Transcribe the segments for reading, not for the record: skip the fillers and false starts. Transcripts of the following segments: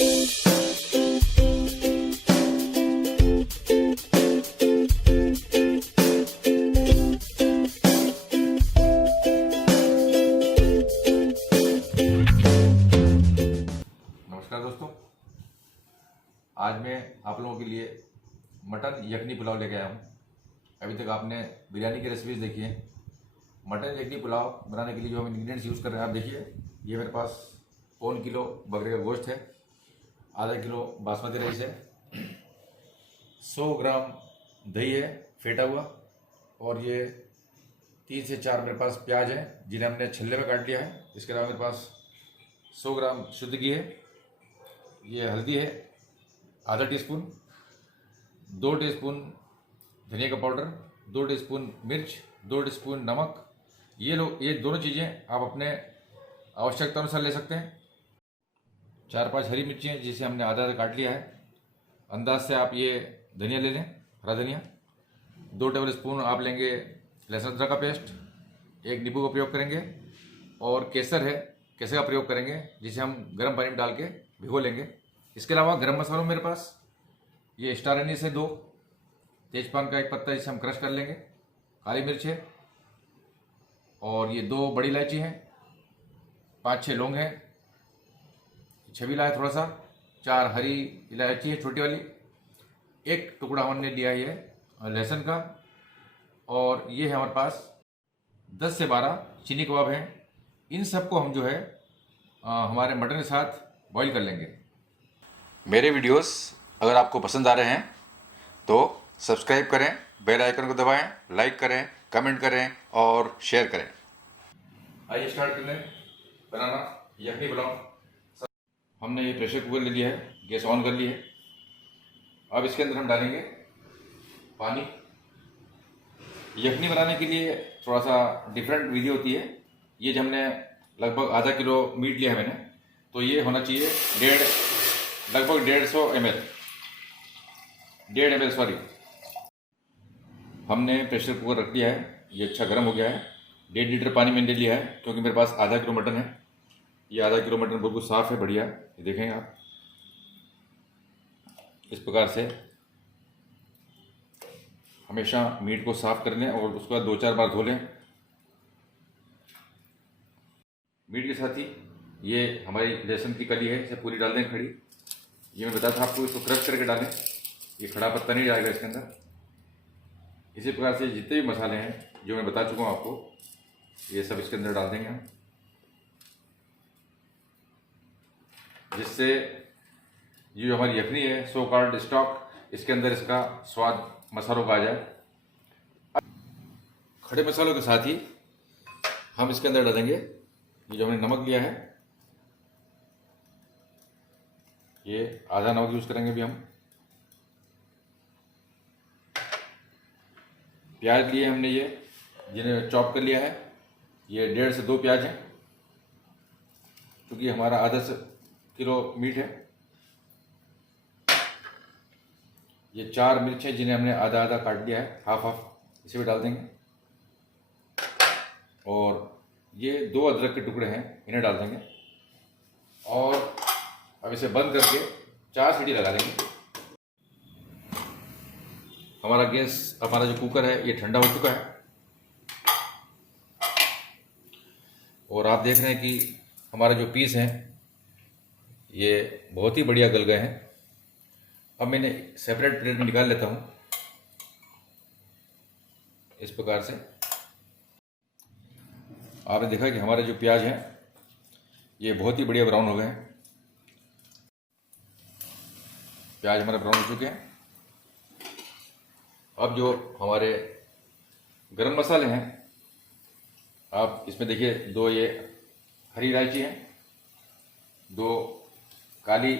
नमस्कार दोस्तों, आज मैं आप लोगों के लिए मटन यखनी पुलाव लेके आया हूँ। अभी तक आपने बिरयानी की रेसिपीज देखी है। मटन यखनी पुलाव बनाने के लिए जो हम इंग्रेडिएंट्स यूज़ कर रहे हैं आप देखिए। ये मेरे पास 1 किलो बकरे का गोश्त है, आधा किलो बासमती राइस है, 100 ग्राम दही है फेटा हुआ, और ये 3 से 4 मेरे पास प्याज है जिन्हें हमने छल्ले में काट लिया है। इसके अलावा मेरे पास 100 ग्राम शुद्ध घी है, ये हल्दी है आधा टीस्पून, 2 टीस्पून धनिया का पाउडर, 2 टीस्पून मिर्च, 2 टीस्पून नमक। ये दोनों चीज़ें आप अपने आवश्यकता अनुसार ले सकते हैं। 4-5 हरी मिर्ची हैं जिसे हमने आधा आधा काट लिया है। अंदाज से आप ये धनिया ले लें, हरा धनिया। 2 टेबल स्पून आप लेंगे लहसुन अदरक का पेस्ट, 1 नींबू का प्रयोग करेंगे, और केसर है, केसर का प्रयोग करेंगे जिसे हम गर्म पानी में डाल के भिगो लेंगे। इसके अलावा गरम मसालों मेरे पास ये स्टार एनीस है 2, तेजपान का 1 पत्ता जिसे हम क्रश कर लेंगे, काली मिर्च है, और ये 2 बड़ी इलायची हैं, 5-6 लौंग हैं, छबीला है थोड़ा सा, 4 हरी इलायची है छोटी वाली, 1 टुकड़ा हमने लिया है लहसुन का, और ये है हमारे पास 10 से 12 चीनी कबाब हैं। इन सबको हम जो है हमारे मटन के साथ बॉईल कर लेंगे। मेरे वीडियोस अगर आपको पसंद आ रहे हैं तो सब्सक्राइब करें, बेल आइकन को दबाएं, लाइक करें, कमेंट करें और शेयर करें। आइए स्टार्ट कर लें बनाना यखनी पुलाव। हमने ये प्रेशर कुकर ले लिया है, गैस ऑन कर ली है। अब इसके अंदर हम डालेंगे पानी। यखनी बनाने के लिए थोड़ा सा डिफरेंट विधि होती है। ये जो हमने लगभग आधा किलो मीट लिया है मैंने, तो ये होना चाहिए लगभग 1.5 ml सॉरी। हमने प्रेशर कुकर रख दिया है, ये अच्छा गर्म हो गया है। 1.5 लीटर पानी मैंने लिया है क्योंकि मेरे पास आधा किलो मटन है। ये आधा किलो मटन बिल्कुल साफ़ है, बढ़िया। ये देखेंगे आप, इस प्रकार से हमेशा मीट को साफ़ कर लें और उसके बाद 2-4 बार धो लें। मीट के साथ ही ये हमारी लहसुन की कली है, इसे पूरी डाल दें खड़ी। ये मैं बताया था आपको, इसको क्रश करके डालें, ये खड़ा पत्ता नहीं जाएगा इसके अंदर। इसी प्रकार से जितने भी मसाले हैं जो मैं बता चुका हूँ आपको, ये सब इसके अंदर डाल देंगे हम, जिससे ये जो हमारी यखनी है सो कॉल्ड स्टॉक, इसके अंदर इसका स्वाद मसालों का आ जाए। खड़े मसालों के साथ ही हम इसके अंदर डालेंगे ये जो हमने नमक लिया है, ये आधा नमक यूज़ करेंगे भी हम। प्याज लिए हमने ये, जिन्हें चॉप कर लिया है, ये 1.5 से 2 प्याज हैं क्योंकि हमारा आधा किलो मीट है। ये 4 मिर्च है जिन्हें हमने आधा आधा काट दिया है, हाफ, इसे भी डाल देंगे। और ये 2 अदरक के टुकड़े हैं, इन्हें डाल देंगे। और अब इसे बंद करके 4 सीटी लगा देंगे। हमारा जो कुकर है ये ठंडा हो चुका है, और आप देख रहे हैं कि हमारे जो पीस हैं ये बहुत ही बढ़िया गल गए हैं। अब मैंने सेपरेट प्लेट में निकाल लेता हूँ इस प्रकार से। आपने देखा कि हमारे जो प्याज हैं ये बहुत ही बढ़िया ब्राउन हो गए हैं। प्याज हमारे ब्राउन हो चुके हैं। अब जो हमारे गरम मसाले हैं, आप इसमें देखिए, 2 ये हरी इलायची है, 2 काली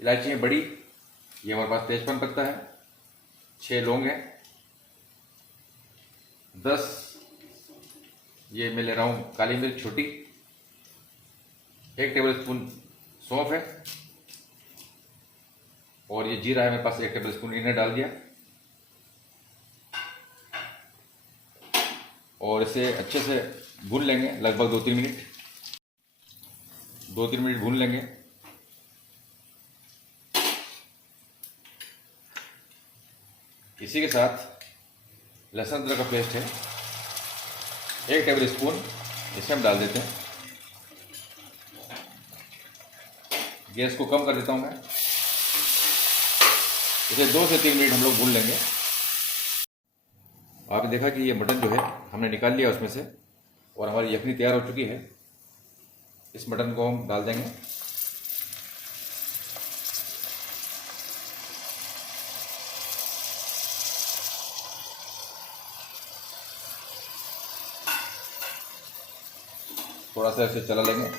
इलायची है बड़ी, ये हमारे पास तेजपान पत्ता है, 6 लौंग है, 10 ये मैं ले रहा हूँ काली मिर्च छोटी, 1 टेबल स्पून सौंफ है, और ये जीरा है मेरे पास 1 टेबल स्पून, इन्हें डाल दिया। और इसे अच्छे से भून लेंगे लगभग 2-3 मिनट। 2-3 मिनट भून लेंगे। इसी के साथ लहसुन अदरक का पेस्ट है 1 टेबल स्पून, इसे हम डाल देते हैं। गैस को कम कर देता हूँ मैं। इसे 2 से 3 मिनट हम लोग भून लेंगे। आपने देखा कि ये मटन जो है हमने निकाल लिया उसमें से और हमारी यखनी तैयार हो चुकी है। इस मटन को हम डाल देंगे। थोड़ा सा इसे चला लेंगे।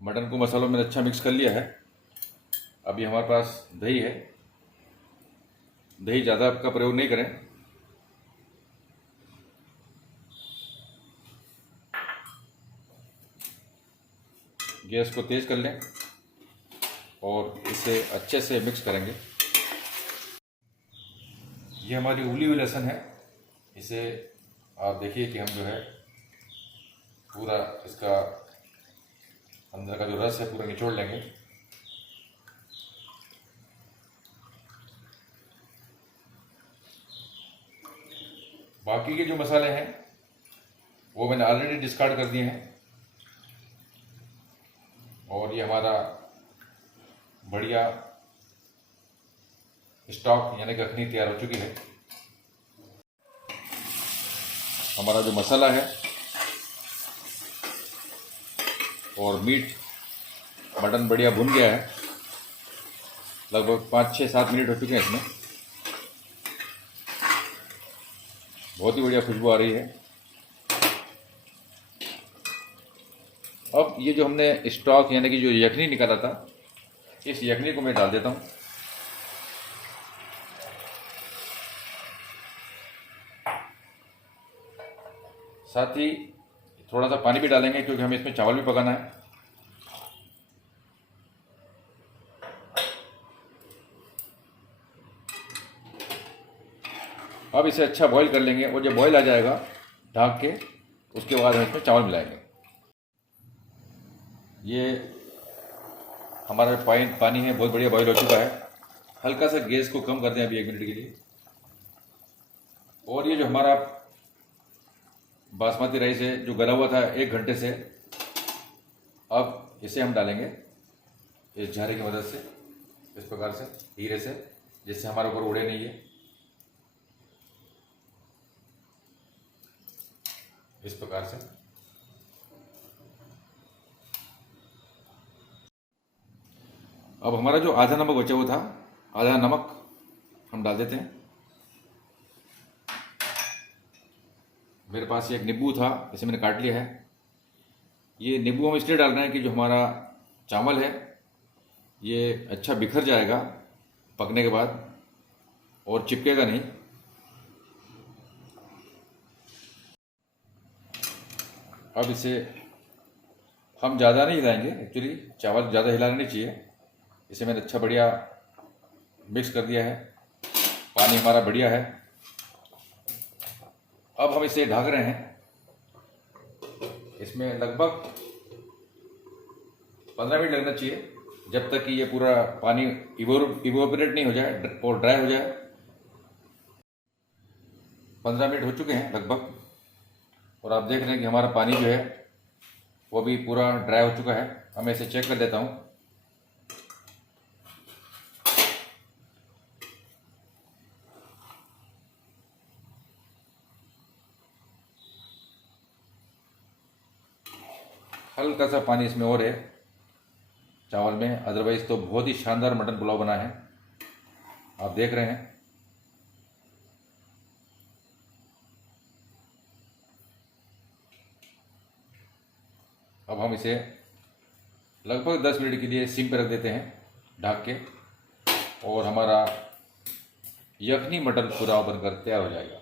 मटन को मसालों में अच्छा मिक्स कर लिया है। अभी हमारे पास दही है। दही ज़्यादा का प्रयोग नहीं करें। गैस को तेज़ कर लें और इसे अच्छे से मिक्स करेंगे। ये हमारी उबली हुई लहसुन है। इसे आप देखिए कि हम जो है पूरा इसका अंदर का जो रस है पूरा निचोड़ लेंगे। बाकी के जो मसाले हैं वो मैंने ऑलरेडी डिस्कार्ड कर दिए हैं और ये हमारा बढ़िया स्टॉक यानी कि यखनी तैयार हो चुकी है। हमारा जो मसाला है और मीट मटन बढ़िया भुन गया है। लगभग 5-6-7 मिनट हो चुके हैं इसमें। बहुत ही बढ़िया खुशबू आ रही है। अब ये जो हमने स्टॉक यानी कि जो यखनी निकाला था, इस यखनी को मैं डाल देता हूँ। साथ ही थोड़ा सा पानी भी डालेंगे क्योंकि हमें इसमें चावल भी पकाना है। अब इसे अच्छा बॉईल कर लेंगे और जब बॉईल आ जाएगा ढक के, उसके बाद हम इसमें चावल मिलाएंगे। ये हमारा पानी है बहुत बढ़िया बॉईल हो चुका है। हल्का सा गैस को कम कर दें अभी 1 मिनट के लिए। और ये जो हमारा बासमती राइस है जो गला हुआ था 1 घंटे से, अब इसे हम डालेंगे इस झारे की मदद से, इस प्रकार से धीरे से, जिससे हमारे ऊपर उड़े नहीं है। इस प्रकार से अब हमारा जो आधा नमक बचा हुआ था, आधा नमक हम डाल देते हैं। मेरे पास ये एक नींबू था, इसे मैंने काट लिया है। ये नींबू हम इसलिए डाल रहे हैं कि जो हमारा चावल है ये अच्छा बिखर जाएगा पकने के बाद और चिपकेगा नहीं। अब इसे हम ज़्यादा नहीं हिलाएंगे, एक्चुअली चावल ज़्यादा हिलाना नहीं चाहिए। इसे मैंने अच्छा बढ़िया मिक्स कर दिया है। पानी हमारा बढ़िया है। अब हम इसे ढक रहे हैं। इसमें लगभग 15 मिनट लगना चाहिए, जब तक कि ये पूरा पानी इवोपरेट नहीं हो जाए और ड्राई हो जाए। 15 मिनट हो चुके हैं लगभग और आप देख रहे हैं कि हमारा पानी जो है वो भी पूरा ड्राई हो चुका है। अब मैं इसे चेक कर देता हूँ। हल्का सा पानी इसमें और है चावल में, अदरवाइज तो बहुत ही शानदार मटन पुलाव बना है। आप देख रहे हैं। अब हम इसे लगभग 10 मिनट के लिए सिम पर रख देते हैं ढक के और हमारा यखनी मटन पुलाव बनकर तैयार हो जाएगा।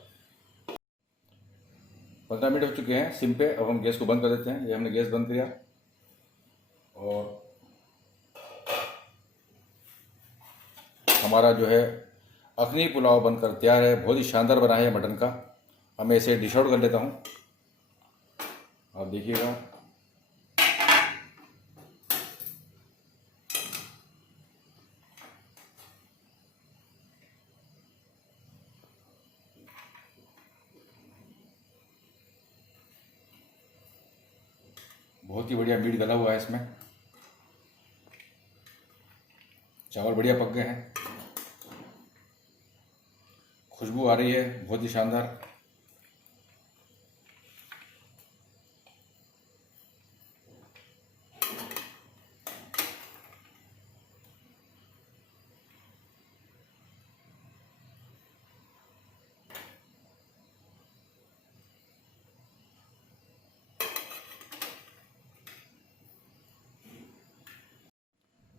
15 मिनट हो चुके हैं सिम पे। अब हम गैस को बंद कर देते हैं। ये हमने गैस बंद किया और हमारा जो है अखनी पुलाव बनकर तैयार है। बहुत ही शानदार बना है मटन का। अब मैं इसे डिश आउट कर लेता हूँ। आप देखिएगा। बहुत ही बढ़िया मीट गला हुआ है इसमें। चावल बढ़िया पक गए हैं, खुशबू आ रही है बहुत ही शानदार।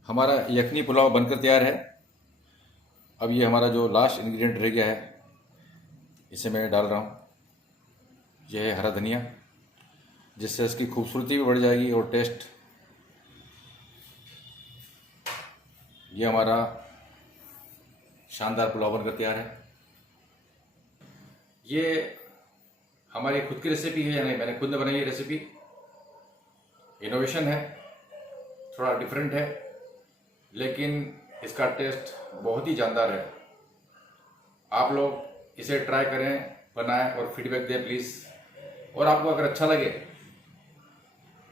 हमारा यखनी पुलाव बनकर तैयार है। अब ये हमारा जो लास्ट इंग्रेडिएंट रह गया है, इसे मैं डाल रहा हूँ। यह है हरा धनिया, जिससे इसकी खूबसूरती भी बढ़ जाएगी और टेस्ट। ये हमारा शानदार पुलाव बनकर तैयार है। ये हमारी खुद की रेसिपी है, यानी मैंने खुद ने बनाई है रेसिपी। इनोवेशन है, थोड़ा डिफरेंट है, लेकिन इसका टेस्ट बहुत ही जानदार है। आप लोग इसे ट्राई करें, बनाएं और फीडबैक दें प्लीज़। और आपको अगर अच्छा लगे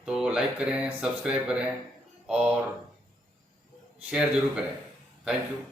तो लाइक करें, सब्सक्राइब करें और शेयर ज़रूर करें। Thank you.